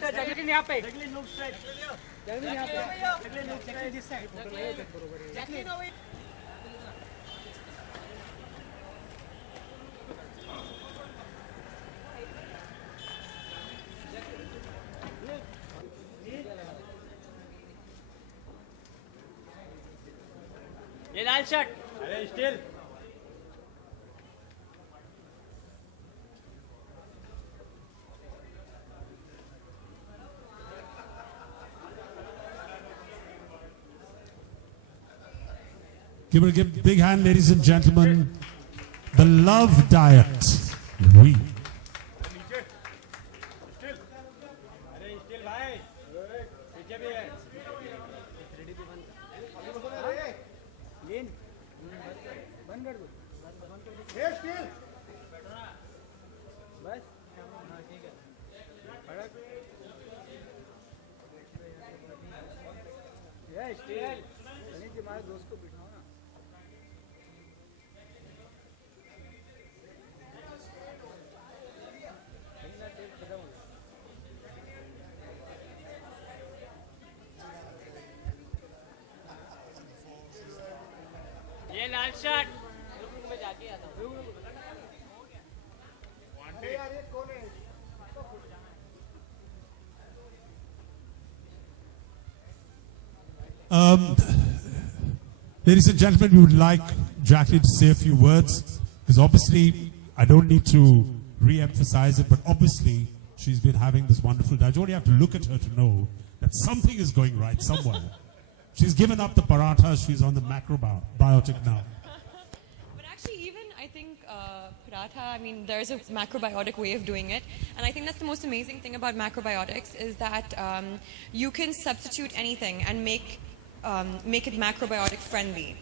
Jacqueline यहाँ पे Jacqueline look straight Jacqueline यहाँ पे Jacqueline look straight this side Jacqueline ये लाल शर्ट अरे still Give a big hand, ladies and gentlemen. The Love Diet. We. दोस्त को बिठाओ ना ये लाल शर्ट में जाके आता हूँ Ladies and gentlemen, we would like Jacqueline to say a few words, because obviously, I don't need to re-emphasize it, but obviously, she's been having this wonderful diet. You only have to look at her to know that something is going right somewhere. She's given up the parathas, she's on the macrobiotic now. But actually, even I think paratha, I mean, there's a macrobiotic way of doing it. And I think that's the most amazing thing about macrobiotics is that you can substitute anything and make it macrobiotic friendly.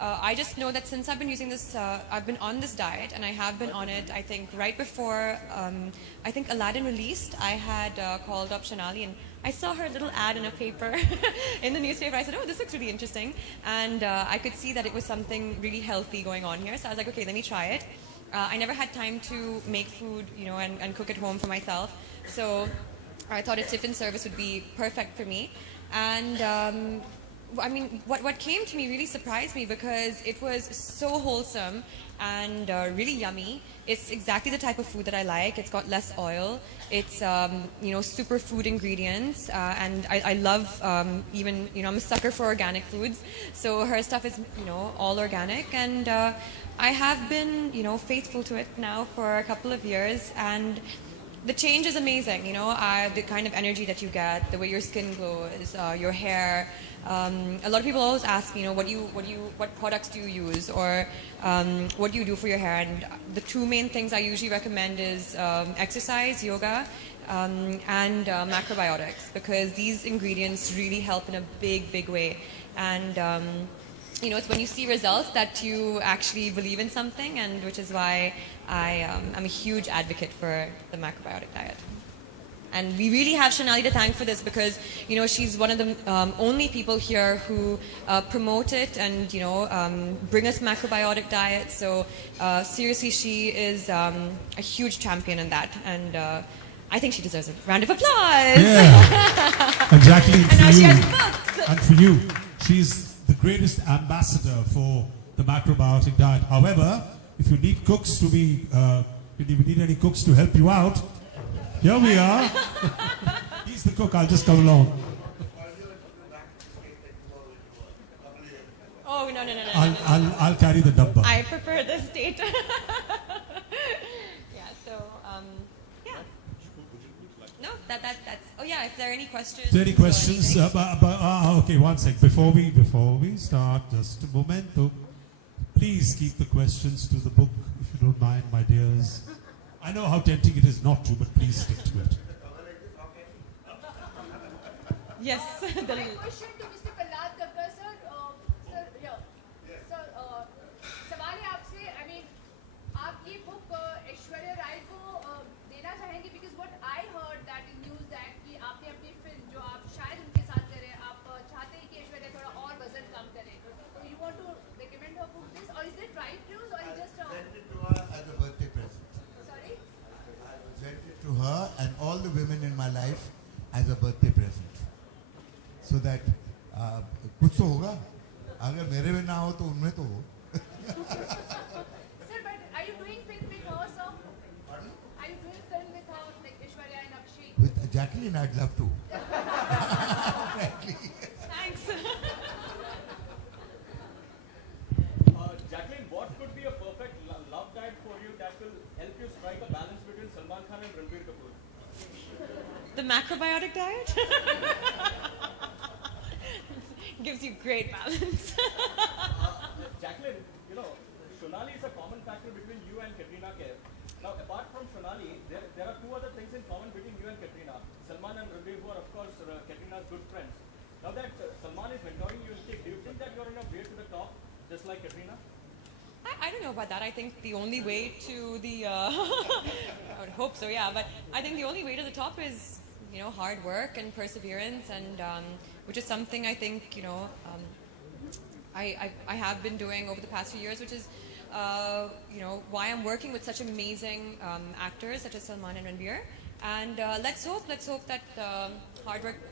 I just know that since I've been using this, I've been on this diet and I have been on it, I think right before, I think Aladdin released, I had called up Shanali and I saw her little ad in a paper, in the newspaper. I said, oh, this looks really interesting. And I could see that it was something really healthy going on here. So I was like, okay, let me try it. I never had time to make food, you know, and cook at home for myself. So I thought a tiffin service would be perfect for me. And I mean, what came to me really surprised me because it was so wholesome and really yummy. It's exactly the type of food that I like. It's got less oil. It's, you know, super food ingredients. And I love even, you know, I'm a sucker for organic foods. So her stuff is, you know, all organic. And I have been, you know, faithful to it now for a couple of years. And the change is amazing, you know, the kind of energy that you get, the way your skin glows, your hair. A lot of people always ask, you know, what products do you use or what do you do for your hair? And the two main things I usually recommend is exercise, yoga, and macrobiotics, because these ingredients really help in a big, big way. And you know, it's when you see results that you actually believe in something, and which is why I'm a huge advocate for the macrobiotic diet. And we really have Shanali to thank for this because, you know, she's one of the only people here who promote it and, you know, bring us macrobiotic diet. So seriously, she is a huge champion in that. And I think she deserves a round of applause. Yeah. And Jacqueline, and now she has books. And for you, she's the greatest ambassador for the macrobiotic diet. However, if you need cooks to be, if you need any cooks to help you out, here we are. He's the cook, I'll just come along. Oh, no. I'll carry the dabba. I prefer the state. Yeah, so, yeah. No, that's, oh yeah, if there are any questions. Is there any questions? Okay, one sec. Before we start, just a momento. Please keep the questions to the book, if you don't mind, my dears. I know how tempting it is not to, but please stick to it. Yes. My question to Mr. Prahlad Thakkar, sir. Sir, here. Sir, सवाल है आपसे. I mean, आप ये book Aishwarya Rai को देना चाहेंगे because what I heard that in news that कि आपने अपनी फिल्म जो आप शायद उनके साथ करें, आप चाहते हैं कि ऐश्वर्या थोड़ा और वजन कम करे. So you want to recommend her book this, or is it right news, or is just Send it to her as a birthday present. sorry? Send it to her and all the women in my life as a birthday present. So that कुछ तो होगा. अगर मेरे में ना हो तो उनमें तो हो. Sir, but are you doing film with her, sir? Are you doing film with her, like Aishwarya and Akshi? With Jacqueline, I'd love to. Frankly. Thanks. Jacqueline, what could be a perfect love diet for you that will help you strike a balance between Salman Khan and Ranbir Kapoor? The macrobiotic diet gives you great balance. Jacqueline, you know, Shonali is a common factor between you and Katrina Kaif. Now, apart from Shonali, there are two other things in common between you and Katrina. Salman and Ranbir, who are, of course, Katrina's good friends. Now that Salman is mentoring you in kick, do you think that you're on your way to the top, just like Katrina? I don't know about that. I think the only way to the, I would hope so, yeah. But I think the only way to the top is, you know, hard work and perseverance, and which is something I think, you know, I have been doing over the past few years, which is, you know, why I'm working with such amazing actors such as Salman and Ranbir. And let's hope that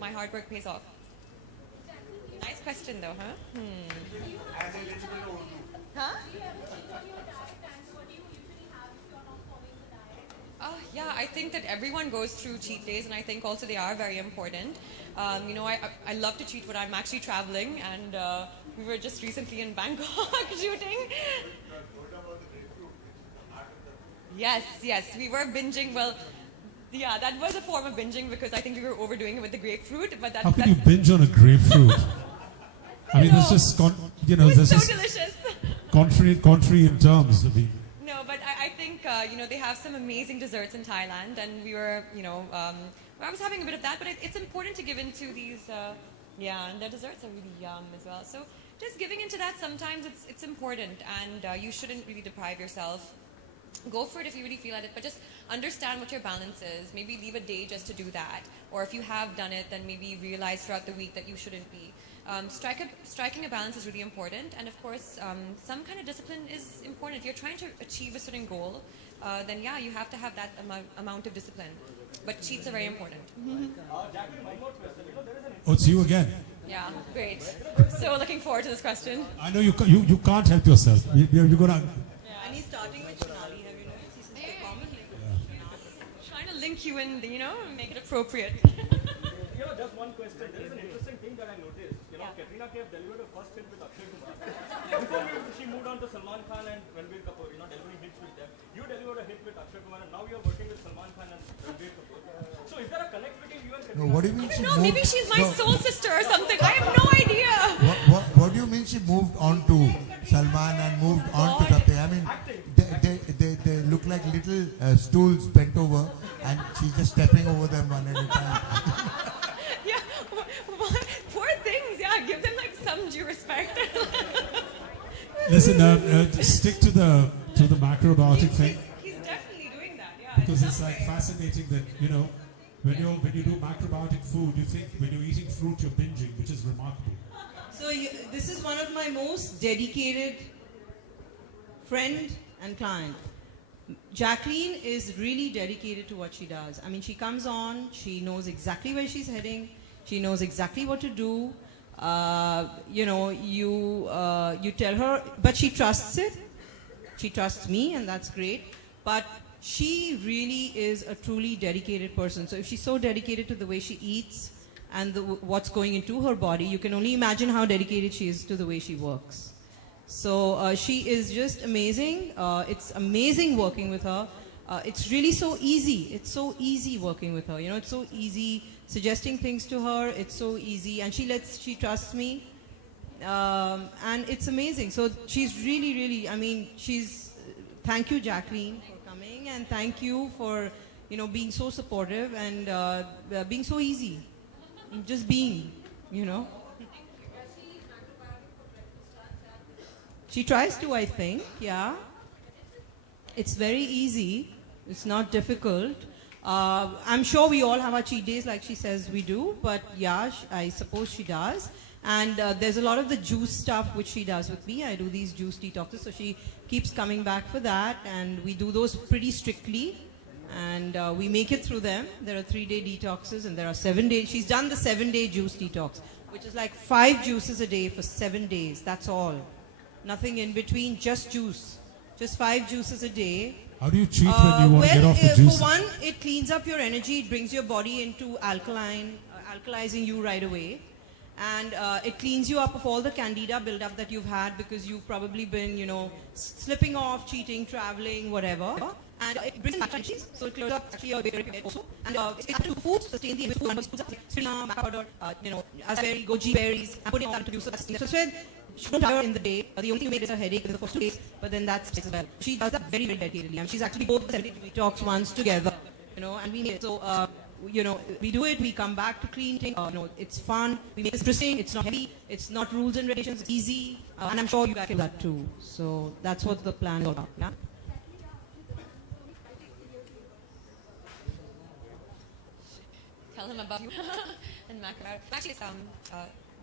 my hard work pays off. Nice question though, huh? Huh? Yeah, I think that everyone goes through cheat days, and I think also they are very important. You know, I love to cheat when I'm actually traveling, and we were just recently in Bangkok shooting. Yes, we were binging. Well, yeah, that was a form of binging because I think we were overdoing it with the grapefruit. But How can you binge on a grapefruit? I mean, that's just, you know, it was that's so just delicious. contrary in terms. I mean, No, but I think, you know, they have some amazing desserts in Thailand, and we were, you know, I was having a bit of that, but it's important to give into these, yeah, and their desserts are really yum as well. So just giving into that sometimes it's important, and you shouldn't really deprive yourself. Go for it if you really feel at it, but just understand what your balance is. Maybe leave a day just to do that, or if you have done it, then maybe realize throughout the week that you shouldn't be. Striking a balance is really important, and of course, some kind of discipline is important. If you're trying to achieve a certain goal, then yeah, you have to have that amount of discipline. But cheats are very important. Jacqueline, one more question. You know, there is an oh, it's you again. Yeah, great. So looking forward to this question. I know you can't help yourself. You're gonna. And he's starting with Shonali, have you noticed? He's so common. Trying to link you in, you know, make it appropriate. You know, just one question. There is an interesting thing that I noticed. You know, Katrina Kaif delivered a first hit with Akshay Kumar. Before she moved on to Salman Khan and Ranbir Kapoor, you know, delivering hits with them. You delivered a hit with Akshay Kumar, and now you're working with Salman Khan and Ranbir Kapoor. So is there a connect between you and Katrina? No, what do you mean she No, moved? maybe she's my no, soul sister or something. I have no idea. What do you mean she moved on to Salman and moved on to something? I mean, they look like little stools bent over, and she's just stepping over them one at a time. Yeah, poor things. Yeah, give them like some due respect. Listen, stick to the macrobiotic thing, He's definitely doing that. Yeah, because it's like fascinating that, you know, when you do macrobiotic food, you think when you're eating fruit you're binging, which is remarkable. So this is one of my most dedicated friend and client. Jacqueline is really dedicated to what she does. I mean, she comes on, she knows exactly where she's heading, she knows exactly what to do. You know, you tell her, but she trusts it. She trusts me, and that's great. But she really is a truly dedicated person. So if she's so dedicated to the way she eats and what's going into her body, you can only imagine how dedicated she is to the way she works. So she is just amazing. It's amazing working with her. It's really so easy. It's so easy working with her. You know, it's so easy suggesting things to her. It's so easy, and she trusts me, and it's amazing. So she's really. I mean, thank you, Jacqueline, for coming, and thank you for, you know, being so supportive and being so easy, just being, you know. She tries to, I think, yeah. It's very easy. It's not difficult. I'm sure we all have our cheat days like she says we do, but yeah, I suppose she does. And there's a lot of the juice stuff which she does with me. I do these juice detoxes, so she keeps coming back for that, and we do those pretty strictly. And we make it through them. There are 3-day detoxes and there are 7 days. She's done the 7-day juice detox, which is like 5 juices a day for 7 days. That's all. Nothing in between, just juice. Just 5 juices a day. How do you cheat when you want to get off the juice? For one, it cleans up your energy. It brings your body into alkalizing you right away. And it cleans you up of all the candida buildup that you've had because you've probably been, you know, slipping off, cheating, traveling, whatever. And it brings back energies, so it clears up actually your very also. And it's to food, sustain the food, foods like spinach, macador, you know, raspberry, goji berries, and putting all that to use. So that's where she don't tire in the day. The only thing you made is a headache in the first 2 days, but then that's as well. She does that very, very dedicatedly. And she's actually both the 7-day detox ones together, you know, and we made it. So, you know, we do it, we come back to clean things, you know, it's fun, we make it interesting, it's not heavy, it's not rules and regulations, it's easy, and I'm sure you guys feel that too. So that's what the plan is all about, yeah? Tell him about you and macro. Actually,